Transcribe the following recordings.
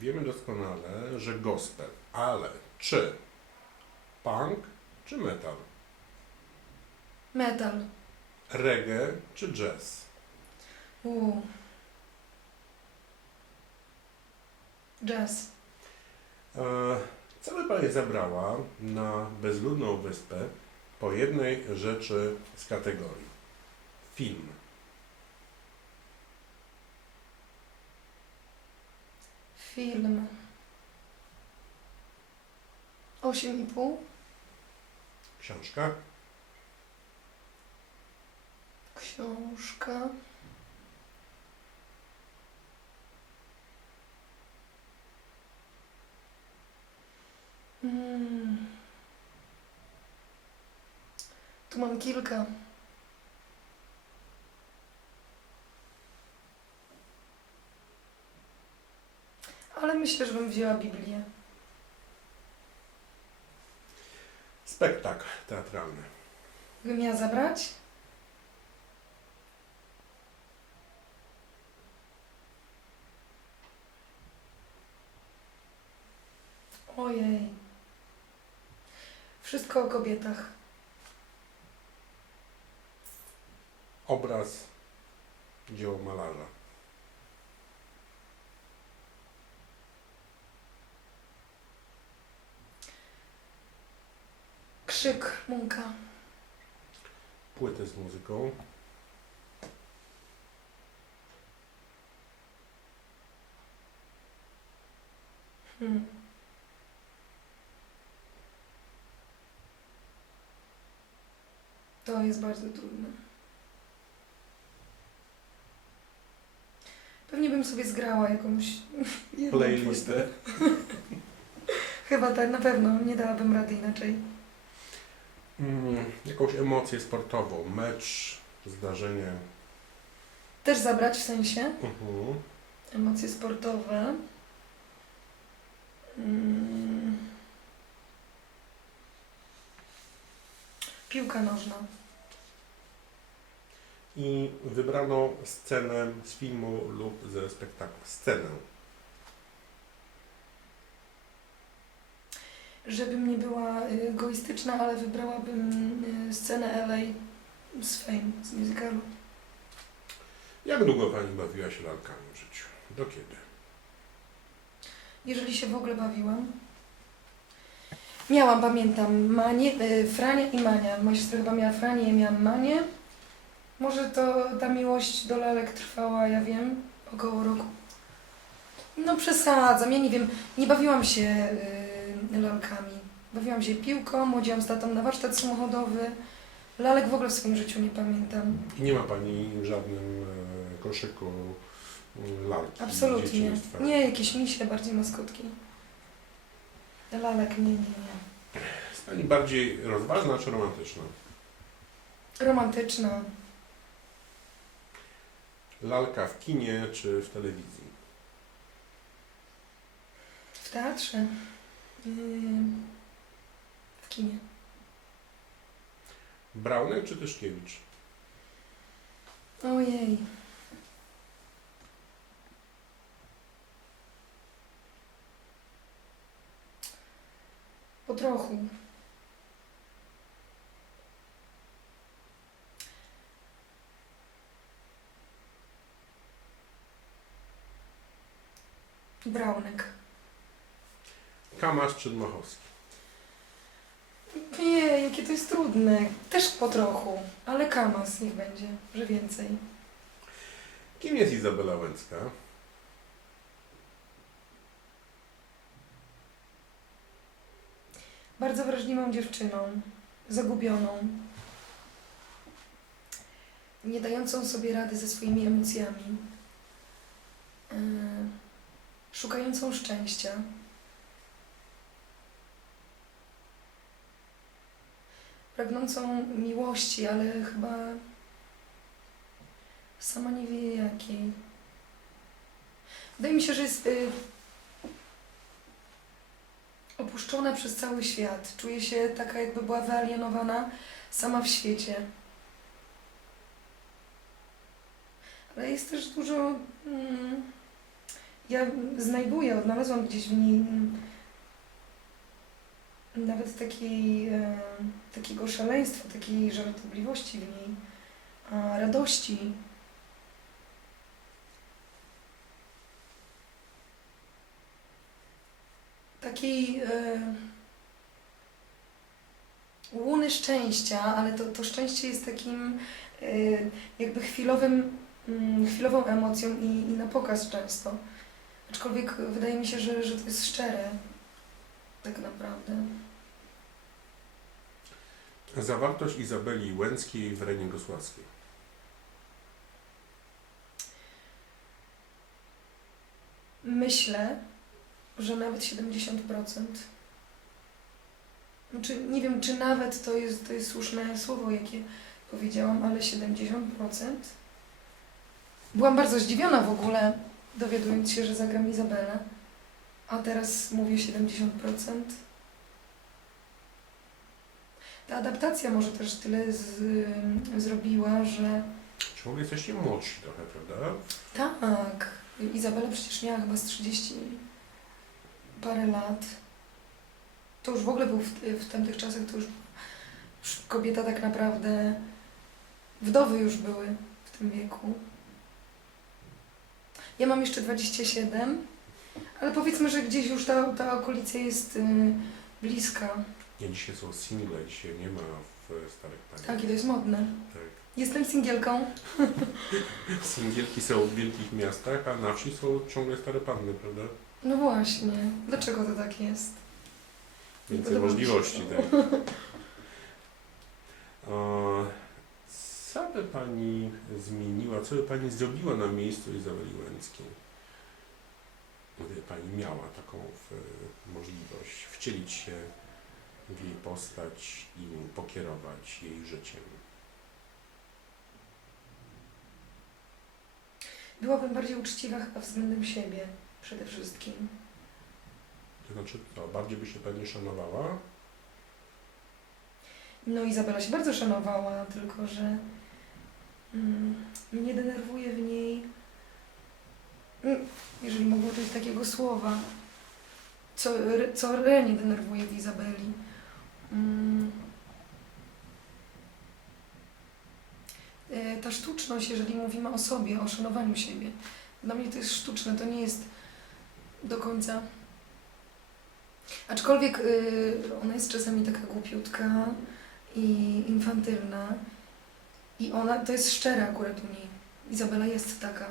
wiemy doskonale, że gospel, ale czy punk, czy metal? Metal. Reggae, czy jazz? U. Jazz. E, co by Pani zabrała na bezludną wyspę po jednej rzeczy z kategorii? Film. Film. Osiem i pół. Książka. Książka. Mm. Tu mam kilka. Ale myślę, że bym wzięła Biblię. Spektakl teatralny. Bym miała zabrać? Ojej. Wszystko o kobietach. Obraz dzieło malarza. Krzyk Munka. Płyty z muzyką. Hmm. To jest bardzo trudne. Pewnie bym sobie zgrała jakąś jedną Playlistę. płytę. Chyba tak, na pewno. Nie dałabym rady inaczej. Mm, jakąś emocję sportową. Mecz, zdarzenie. Też zabrać w sensie Mhm. emocje sportowe. Mm. Piłka nożna. I wybrano scenę z filmu lub ze spektaklu. Scenę. Żebym nie była y, egoistyczna, ale wybrałabym y, scenę LA z Fame, z musicalu. Jak długo Pani bawiła się lalkami w życiu? Do kiedy? Jeżeli się w ogóle bawiłam. Miałam, pamiętam, Manię, y, Frania i Mania. Moja siostra chyba miała Franię, ja miałam Manię. Może to ta miłość do lalek trwała, ja wiem, około roku. No przesadzam, ja nie wiem, nie bawiłam się lalkami. Bawiłam się piłką, chodziłam z tatą na warsztat samochodowy. Lalek w ogóle w swoim życiu nie pamiętam. I nie ma Pani w żadnym e, koszyku mm, lalki Absolutnie. dzieciństwa? Nie, jakieś misie, bardziej maskotki. Lalek nie, nie, nie. Jest Pani bardziej rozważna czy romantyczna? Romantyczna. Lalka w kinie czy w telewizji? W teatrze. Yy, w kinie. Braunek czy Tyszkiewicz? Ojej. Po trochu. Braunek. Kamasz czy Dmachowski? Nie, jakie to jest trudne. Też po trochu, ale kamas niech będzie, że więcej. Kim jest Izabela Łęcka? Bardzo wrażliwą dziewczyną, zagubioną, nie dającą sobie rady ze swoimi emocjami, yy, szukającą szczęścia. Pragnącą miłości, ale chyba sama nie wie jakiej. Wydaje mi się, że jest y, opuszczona przez cały świat. Czuje się taka, jakby była wyalienowana sama w świecie. Ale jest też dużo mm, ja znajduję, odnalazłam gdzieś w niej mm, nawet takiej, takiego szaleństwa, takiej żartobliwości w niej, radości. Takiej e, łuny szczęścia, ale to, to szczęście jest takim e, jakby chwilowym, mm, chwilową emocją i, i na pokaz często. Aczkolwiek wydaje mi się, że, że to jest szczere tak naprawdę. Zawartość Izabeli Łęckiej w Renie Gosławskiej. Myślę, że nawet 70%. Znaczy, nie wiem, czy nawet to jest, to jest słuszne słowo, jakie powiedziałam, ale 70%. Byłam bardzo zdziwiona w ogóle, dowiadując się, że zagram Izabelę. A teraz mówię 70%. Ta adaptacja może też tyle z, zrobiła, że Ciągle jesteście młodsi trochę, prawda? tak. Izabela przecież miała chyba z 30 parę lat. To już w ogóle był w, w tamtych czasach, to już, już kobieta tak naprawdę, wdowy już były w tym wieku. Ja mam jeszcze 27, ale powiedzmy, że gdzieś już ta, ta okolica jest y, bliska. Nie, dzisiaj są single, dzisiaj nie ma w starych paniach. Tak, i to jest modne. tak. Jestem singielką. Singielki są w wielkich miastach, a na wsi są ciągle stare panny, prawda? No właśnie. Dlaczego to tak jest? Więcej podoba mi się możliwości, to. tak. A, co by Pani zmieniła, co by Pani zrobiła na miejscu Izabeli Łęckiej? Gdyby Pani miała taką w, możliwość wcielić się w jej postać i pokierować jej życiem. Byłabym bardziej uczciwa chyba względem siebie przede wszystkim. To znaczy, co, bardziej by się Pani szanowała? No Izabela się bardzo szanowała, tylko że mm, mnie denerwuje w niej, mm, jeżeli mogę użyć takiego słowa, co, co Renie denerwuje w Izabeli. Mm. E, Ta sztuczność, jeżeli mówimy o sobie, o szanowaniu siebie, dla mnie to jest sztuczne, to nie jest do końca. Aczkolwiek y, ona jest czasami taka głupiutka, i infantylna. I ona, to jest szczere akurat u niej. Izabela jest taka.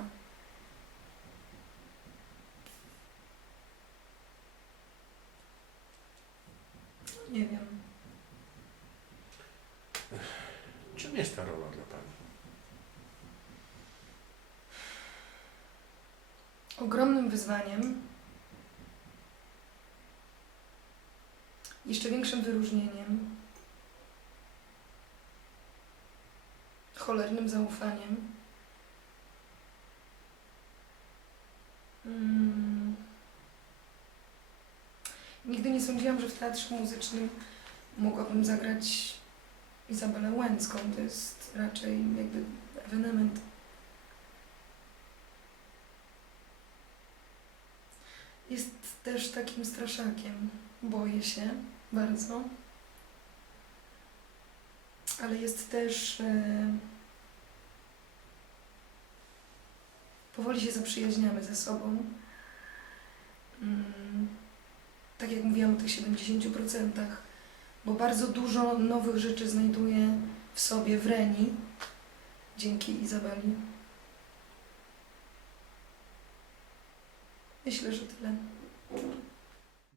Nie wiem. Czym jest ta rola dla Pani? Ogromnym wyzwaniem, jeszcze większym wyróżnieniem, cholernym zaufaniem. Mm. Nigdy nie sądziłam, że w teatrze muzycznym mogłabym zagrać Izabelę Łęcką. To jest raczej jakby ewenement. Jest też takim straszakiem. Boję się bardzo. Ale jest też. E, powoli się zaprzyjaźniamy ze sobą. Mm, tak jak mówiłam o tych 70%, bo bardzo dużo nowych rzeczy znajduję w sobie w Reni dzięki Izabeli. Myślę, że tyle.